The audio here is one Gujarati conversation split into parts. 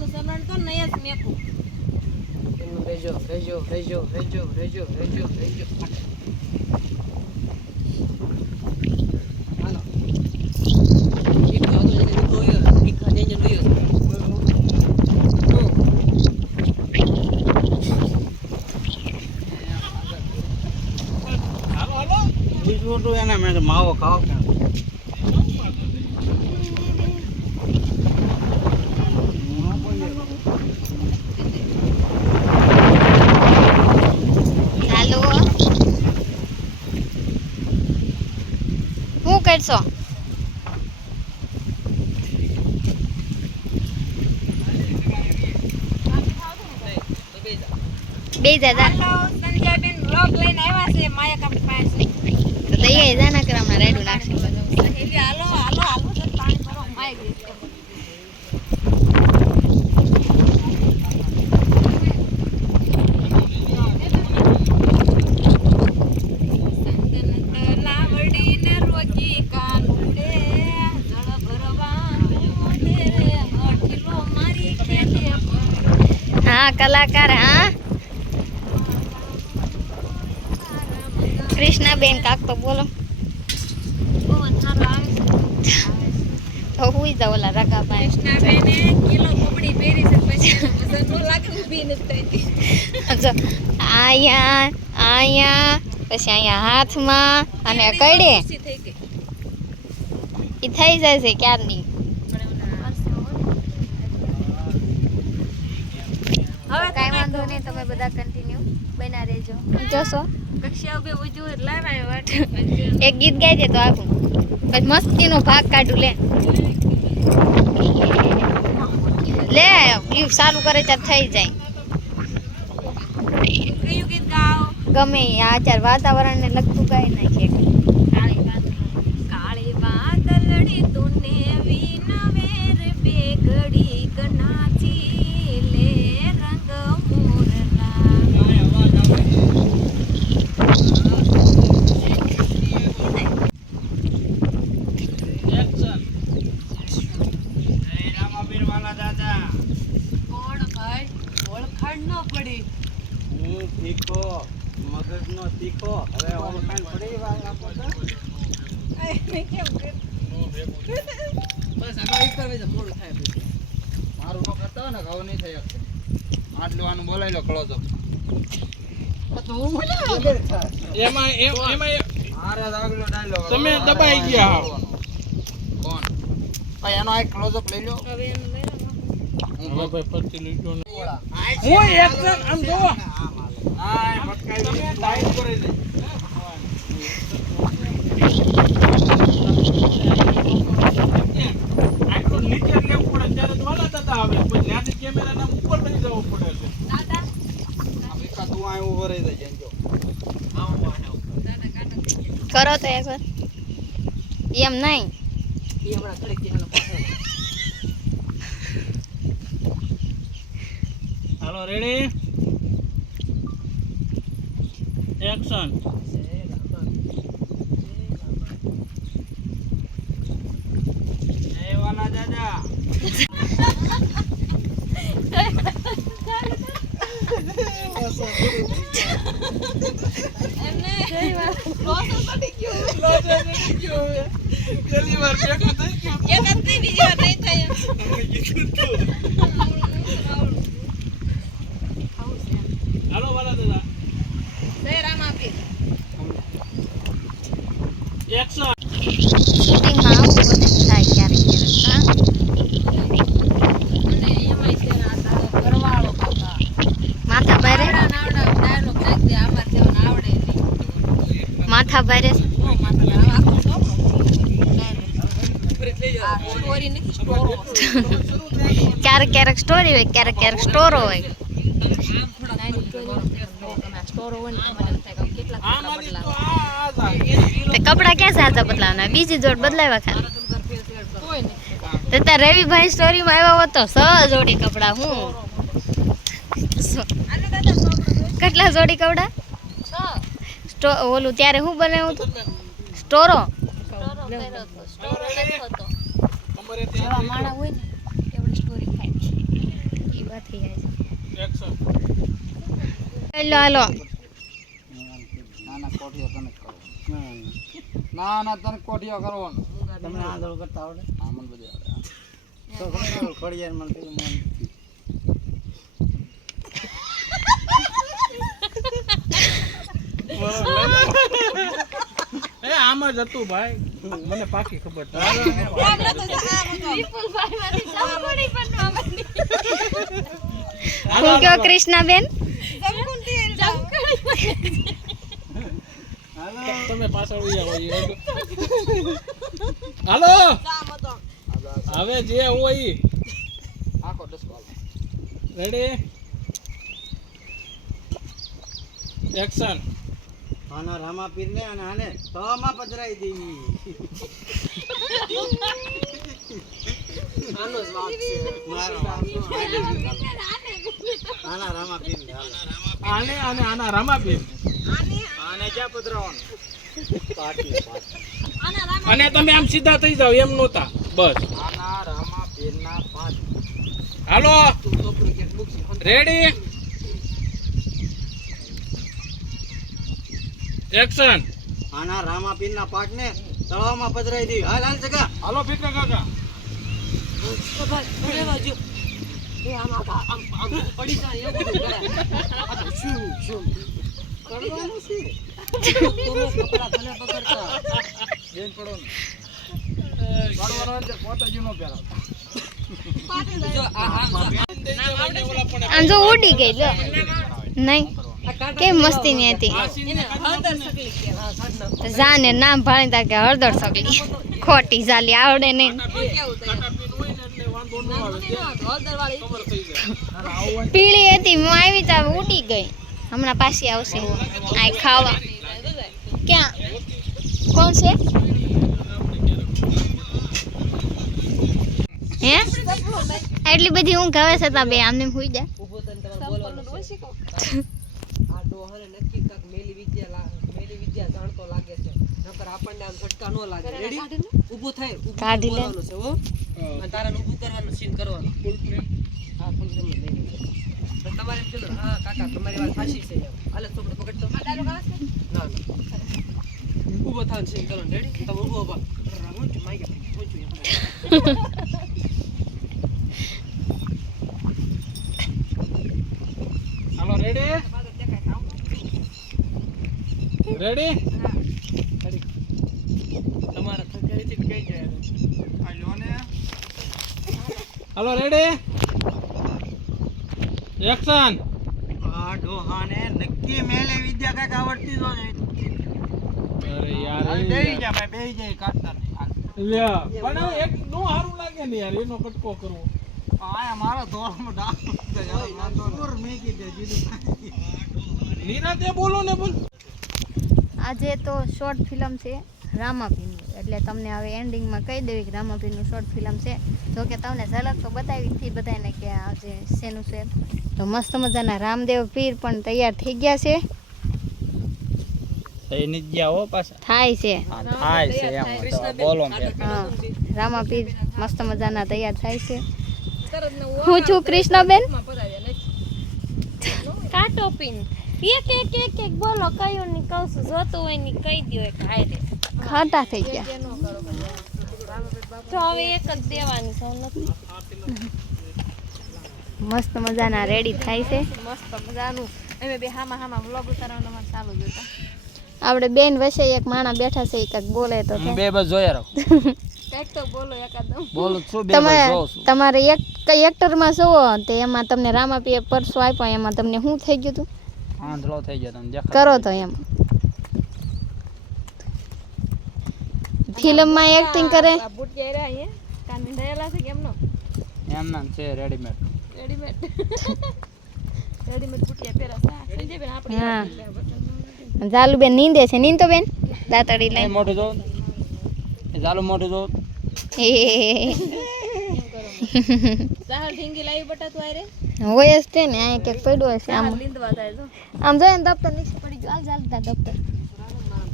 માનું સમરણ તો નય જ મેકું રેજો રેજો રેજો રેજો રેજો રેજો રેજો હાલો એક આગળ જઈને જોયો એક ખાને જ જોયો હાલો હાલો બીજું તો એને મેં માવો ખાવ કરશો બે દાદા સંજયબેન બ્લોગ લઈને આવ્યા છે માયા કામ પાસે તો દઈએ જાના કર હમણાં રેડું નાખશે એટલે હાલો હાલો હાલો પાણી ભરો માય ગઈ हाँ कलाकार हाँ कृष्णा बेन काक तो बोलो तो हुई जा वाला रगा पाए कृष्णा बेने किलो कोपड़ी पेरी से પછી વજન નો લાગે ઊભી ન થઈ अच्छा આયા આયા પછી આયા હાથમાં અને કઈડે ઈ થઈ જાય છે ક્યારની હવે કાઈ વાંધો નહીં તમે બધા કન્ટિન્યુ બના રહેજો જોશો કક્ષા બે ઉજો લાવાય વાટ એક ગીત ગાઈ દે તો આખું પછી મસ્તીનો ભાગ કાઢું લે યુ ચાલુ કરે ત્યારે થઈ જાય કયું ગીત ગાઓ ગમે આ ચાર વાતાવરણને લગતું ગાઈ નાખે કાળી વાદળડી તુને વિનવેર બેગડી ગનાચી લે મગજનો તીખો હવે ઓળખાણ પડી વાળા પડે કેમ બસ આમાં ઉપર વેજ મોડું થાય મારું નો કરતા હોય ને ઘઉં નહીં થઈ શકશે આટલું બોલાઈ લો કળો તો હું એમાં આરે આગલો ડાયલોગ તમે દબાઈ ગયા કોણ ભાઈ એનો એક ક્લોઝ અપ લઈ લો હવે એમ લઈ લો ભાઈ પછી લઈ લો હું એક્શન આમ જોવો આ પટકાઈ તમે ટાઈટ કરી દે આટલો નીચે લેવું પડે ત્યારે તો વાલા દાદા આવે પછી ત્યાંથી કેમેરાના ઉપર લઈ જવું પડે છે દાદા આ એકા તું આ ઉભો રહી જાય જો આવો દાદા કાઢો કરો તો એકવાર એમ નહીં ઈ હમણાં ઘડીક કેનો પાછળ હાલો રેડી एक्शन ए वाला दादा एमने प्रोसेस पड़ी क्यों पहली बार क्या करते बीजी बार नहीं था हेलो वाला दादा एक्शन શૂટિંગ માં આવું બધું થાય ક્યારેક ક્યારેક અને એમાં છે આ કરવાળો કાકા માથા ભારે નાવડા ડાયલોગ નાખ દે આમાં તેવું આવડે નહીં માથા ભારે માથા આખો સ્ટોરી નથી સ્ટોરો ક્યારેક ક્યારેક સ્ટોરી હોય ક્યારેક ક્યારેક સ્ટોરો હોય સ્ટોરો હોય ને મને થાય કેટલા બદલાવા તે કપડા ક્યાં સાચા બદલાવાના બીજી જોડ બદલાવ્યા ખાલી તો તાર રવિભાઈ સ્ટોરી માં આવ્યા હોત તો 6 જોડી કપડા હું કેટલા જોડી કપડા 6 ઓલું ત્યારે હું બનાવ્યું હતું સ્ટોરો પહેર્યો હતો સ્ટોરો લખ્યો હતો અમારે ત્યાં માણા હોય ને એવડી સ્ટોરી થાય થઈ જાય છે. એક્શન. હાલો નાના કોઠીઓ તને કરો ના તને કોઠીઓ કરવાનો તમને આંધળો કરતા આવડે? હા મને બધી આવડે તો ઘણું ખોડિયાર મને તો મન એ આમ જ હતું ભાઈ, મને પાકી ખબર છે. હું કયો કૃષ્ણાબેન? તમે પાછળ ઉઈ આવો ઈ હેડો. હાલો હવે જે હોય ઈ. આખો ડસ્કો રેડી એક્શન. આના રામાપીર ને અને આને તવામાં પધરાઈ દેવી. આનો જ વાંક છે. મારો વાંક. આના રામાપીર ને આને અને આના રામાપીર આને ક્યાં પધરાવાનું પાટી અને તમે આમ સીધા થઈ જાવ એમ નહોતા બસ. આના રામા પીરના પાંચ હાલો રેડી એક્શન. આના રામાપીર ના પાટ ને તળાવમાં પધરાઈ દેવી. હાલ હાલ જગા. હાલો ફિકર કાકા. બેન પડો ને પાડવાનો અંદર પોતા નો પહેરાવ આમ જો ઉડી ગઈ લો નહીં કેમ મસ્તી ની હતી. જાને નામ ભાળી તા કે હળદર સકલી ખોટી જાલી આવડે નહીં. પીળી હતી હું આવી તા ઉડી ગઈ. હમણાં પાછી આવશે આ ખાવા. ક્યાં કોણ છે હે? એટલી બધી ઊંઘ આવે છે તા બે આમને હુઈ જાય. કાઢી લે. હાલો રેડી રેડી તમારા થકેથી કઈ જાય આયો ને હાલો રેડી એક્શન. આ ડોહાને નક્કી મેલે વિદ્યા કાંઈક આવડતી જ હોય. અરે યાર બેહી જા ભાઈ બેહી જાય કાઢતા નહીં લ્યા પણ હવે એક નો હારું લાગે ને યાર એનો કટકો કરવો. આયા મારો ધોળમાં ડાળ દૂર મેકી દે જીલું. નિરાતે બોલો ને બોલ. આજે તો શોર્ટ ફિલ્મ છે રામાપીરની, એટલે તમને હવે એન્ડિંગમાં કહી દેવી કે રામાપીરનું શોર્ટ ફિલ્મ છે. જો કે તમને ઝલક તો બતાવી હતી બધાને કે આજે શેનું છે. તો મસ્ત મજાના રામદેવ પીર પણ તૈયાર થઈ ગયા છે. એની ગયા હો પાછા થાય છે થાય છે એમ તો બોલો હા રામાપીર મસ્ત મજાના તૈયાર થાય છે. હું છું કૃષ્ણબેન. કાટો પીન એક એક એક એક બોલો કયું ની કહું છું જોતું હોય ની કહી દો એક હારે ખાટા થઈ ગયા. તો હવે એક જ દેવાની સૌ નથી મસ્ત મજાના રેડી થાય છે. મસ્ત મજાનું અમે બે હામાં વ્લોગ ઉતારવાનું અમારે ચાલુ જ હતા. આપણે બેન વચ્ચે એક માણા બેઠા છે એક બોલે તો થાય. બે બસ જોયા રહો કંઈક તો બોલો એકાદમ બોલું છું બે બસ જોઉં છું તમારે એક કઈ એક્ટરમાં જોવો તે એમાં તમને રામાપીએ પરસો આપ્યો એમાં તમને શું થઈ ગયું હતું આંધળો થઈ ગયો તમે દેખાય કરો તો એમ ફિલ્મમાં એક્ટિંગ કરે. આ બૂટ કે રહ્યા અહીંયા કાન મીંડાયેલા છે કેમ નો એમ નામ છે રેડીમેડ રેડીમેડ બૂટિયા પહેરા સંજયબેન આપણે હા જાલુબેન નીંદે છે. નીંદ તો બેન દાતડી લઈ મોઢું જો ચાલુ મોઢું જો સાહર ઢીંગી લાવી બટા તું આરે હોય જ તે ને આ એક પડ્યો છે આમ લીંદવા થાય તો આમ જોઈએ ને દફતર નીચે પડી ગયું. આ ચાલતા દફતર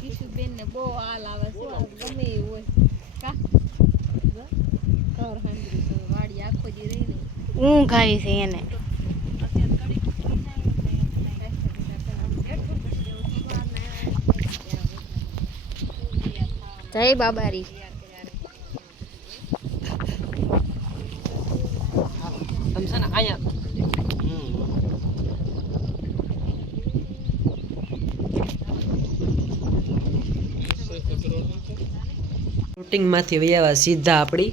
કિશુબેન ને બહુ હાલ આવે છે ગમે એવું હોય કા કવર હાંડી વાડી આખો દી રહી ને ઊંઘ આવી છે એને જય બાબારી. તમે છે ને અહીંયા શૂટિંગમાંથી વયા સીધા આપણી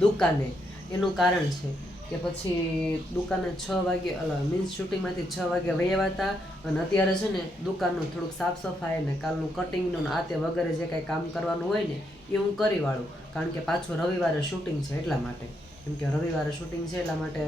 દુકાને. એનું કારણ છે કે પછી દુકાને 6 વાગે મીન્સ શૂટિંગમાંથી 6 વાગે વયા હતા અને અત્યારે છે ને દુકાનનું થોડુંક સાફ સફાઈ ને કાલનું કટિંગનું ને આ તે વગેરે જે કાંઈ કામ કરવાનું હોય ને એ હું કરી વાળું. કારણ કે પાછું રવિવારે શૂટિંગ છે એટલા માટે. કેમ કે રવિવારે શૂટિંગ છે એટલા માટે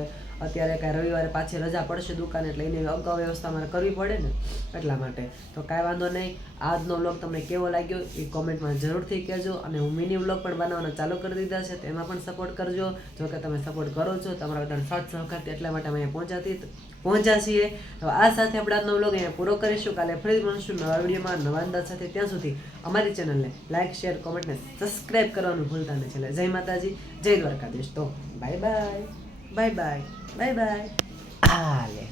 અત્યારે કાંઈ રવિવારે પાછી રજા પડશે દુકાને એટલે એની અગાઉ વ્યવસ્થા મારે કરવી પડે ને એટલા માટે. તો કાંઈ વાંધો નહીં. આજનો વ્લોગ તમને કેવો લાગ્યો એ કોમેન્ટમાં જરૂરથી કહેજો. અને હું મિની વ્લોગ પણ બનાવવાના ચાલુ કરી દીધા છે, તેમાં પણ સપોર્ટ કરજો. જો કે તમે સપોર્ટ કરો છો, તમારા બધાનો સાથ સહકાર એટલા માટે અમે અહીંયા પહોંચ્યા છીએ. તો આ સાથે આપણે આજનો વ્લોગ અહીંયા પૂરો કરીશું. કાલે ફરી મળશું નવા વિડીયોમાં નવા અંદાજ સાથે. ત્યાં સુધી અમારી ચેનલને લાઇક, શેર, કોમેન્ટ ને સબસ્ક્રાઈબ કરવાનું ભૂલતા નહીં. છેલ્લે જય માતાજી, જય દ્વારકાધીશ. તો bye bye bye bye bye bye. આ લે